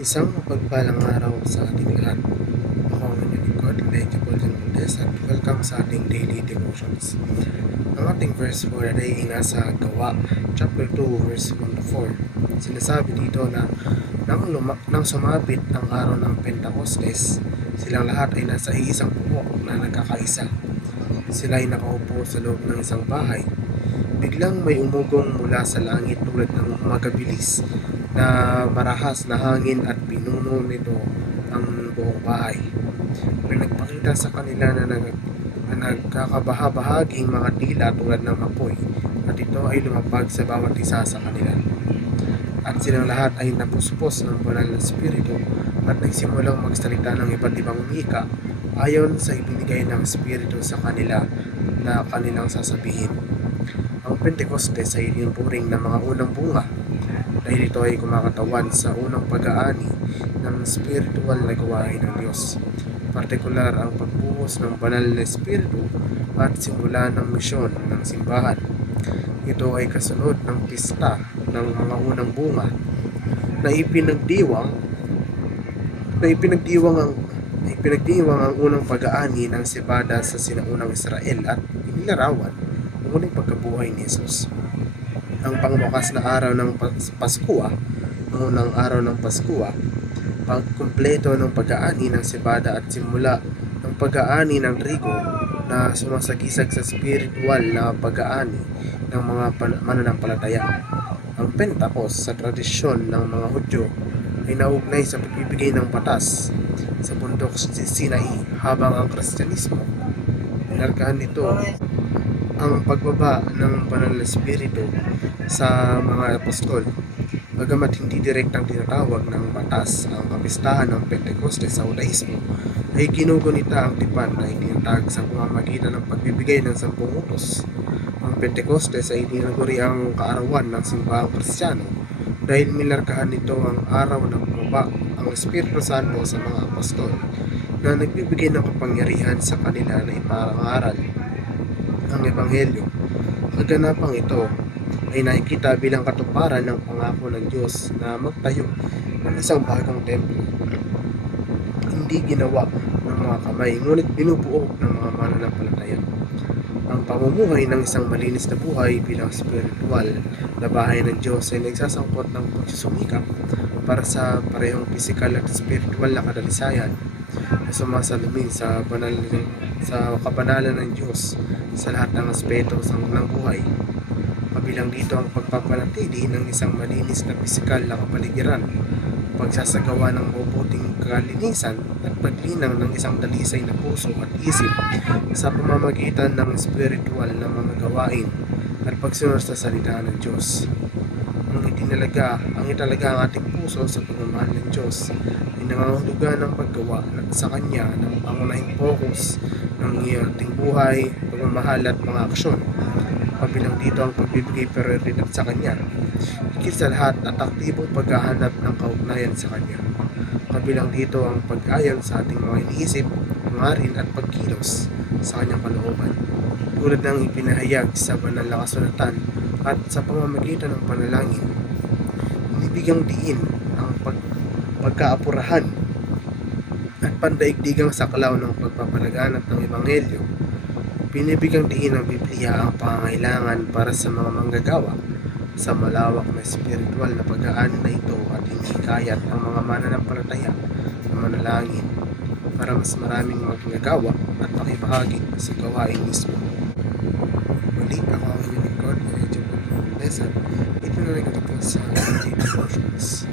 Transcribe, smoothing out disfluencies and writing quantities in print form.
Isang mapagpalang araw sa ating lahat. Ako ang inyong lingkod, Lejo Bolden Montes, at welcome sa ating daily devotions. Ang ating verse for the day ay nasa Gawa, chapter 2, verse 1 to 4. Sinasabi dito na nang sumapit ang araw ng Pentecostes, silang lahat ay nasa iisang puno na nagkakaisa. Sila ay nakaupo sa loob ng isang bahay. Biglang may umugong mula sa langit tulad ng magabilis na marahas na hangin at pinuno nito ang buong bahay. May nagpakita sa kanila na nagkakabahabahaging mga dila tulad ng apoy at ito ay lumapag sa bawat isa sa kanila. At silang lahat ay napuspos ng banal na spirito at nagsimulang magsalita ng iba't ibang wika ayon sa ibinigay ng spirito sa kanila na kanilang sasabihin. Ang Pentecostes ay itinuturing ng mga unang bunga dahil ito ay kumakatawan sa unang pag-aani ng spiritual na gawain ng Diyos. Partikular ang pagbuhos ng banal na espiritu at simula ng misyon ng simbahan. Ito ay kasunod ng pista ng mga unang bunga na ipinagdiwang ang unang pag-aani ng sibada sa sinaunang Israel at inilarawan ang muling pagkabuhay ni Jesus. Ang pangwakas na araw ng Paskwa, ang unang araw ng Paskwa, pagkumpleto ng pag-aani ng sibada at simula ng pag-aani ng trigo na sumasagisag sa spiritual na pag-aani ng mga mananampalataya. Ang Pentecost sa tradisyon ng mga Hudyo ay naugnay sa pagbibigay ng batas sa bundok Sinai, habang ang Kristyanismo inarkahan nito ang pagbaba ng banal na espiritu sa mga apostol. Bagamat hindi direktang tinatawag ng batas ang kapistahan ng Pentecostes sa Judaismo, ay ginugunita ang tipan na itinatag sa pamamagitan ng pagbibigay ng 10 utos. Ang Pentecostes ay tinaguri ang kaarawan ng simbahang Kristiyano dahil minarkahan nito ang araw na bumaba ang Espiritu Santo sa mga apostol na nagbibigay ng kapangyarihan sa kanila na ipangaral ang Ebanghelyo. Kaganapang ito ay nakikita bilang katuparan ng pangako ng Diyos na magtayo ng isang bagong templo. Hindi ginawa ng mga kamay, ngunit binubuo ng mga mananampalataya. Ang pamumuhay ng isang malinis na buhay bilang spiritual na bahay ng Diyos ay nagsasangkot ng pagsusumikap para sa parehong pisikal at spiritual na kadalisayan na sumasalamin sa kabanalan ng Diyos sa lahat ng aspeto ng buhay. Kabilang dito ang pagpapanatili ng isang malinis na pisikal na kapaligiran, pagsasagawa ng mabuting kalinisan at paglinang ng isang dalisay na puso at isip sa pamamagitan ng spiritual na mga gawain at pagsunod sa salita ng Diyos. Ang italaga ang ating puso sa pagmamahal ng Diyos ay nangangahulugan ng paggawa sa Kanya ng pangunahing focus ng ating buhay, pagmamahal at mga aksyon. Kabilang dito ang pagbibigay prioridad sa Kanya, higit sa lahat at aktibong paghahanap ng kaugnayan sa Kanya. Kabilang dito ang pag-ayon sa ating mga iniisip, hangarin at pagkilos sa Kanyang kalooban, tulad ng ipinahayag sa banal na kasulatan at sa pamamagitan ng panalangin. Binibigyang diin ang pagkaapurahan at pandaigdigang saklaw ng pagpapalaganap ng Ebanghelyo. Binibigyang diin ng Biblia ang pangangailangan para sa mga manggagawa sa malawak na spiritual na pag-aani na ito at hinikayat ang mga mananampalataya na manalangin para mas maraming manggagawa at makibahagi sa gawain mismo. Muli, ako ang inyong lingkod, Lejo Bolden Montes, at ito na rin katapos sa daily devotions.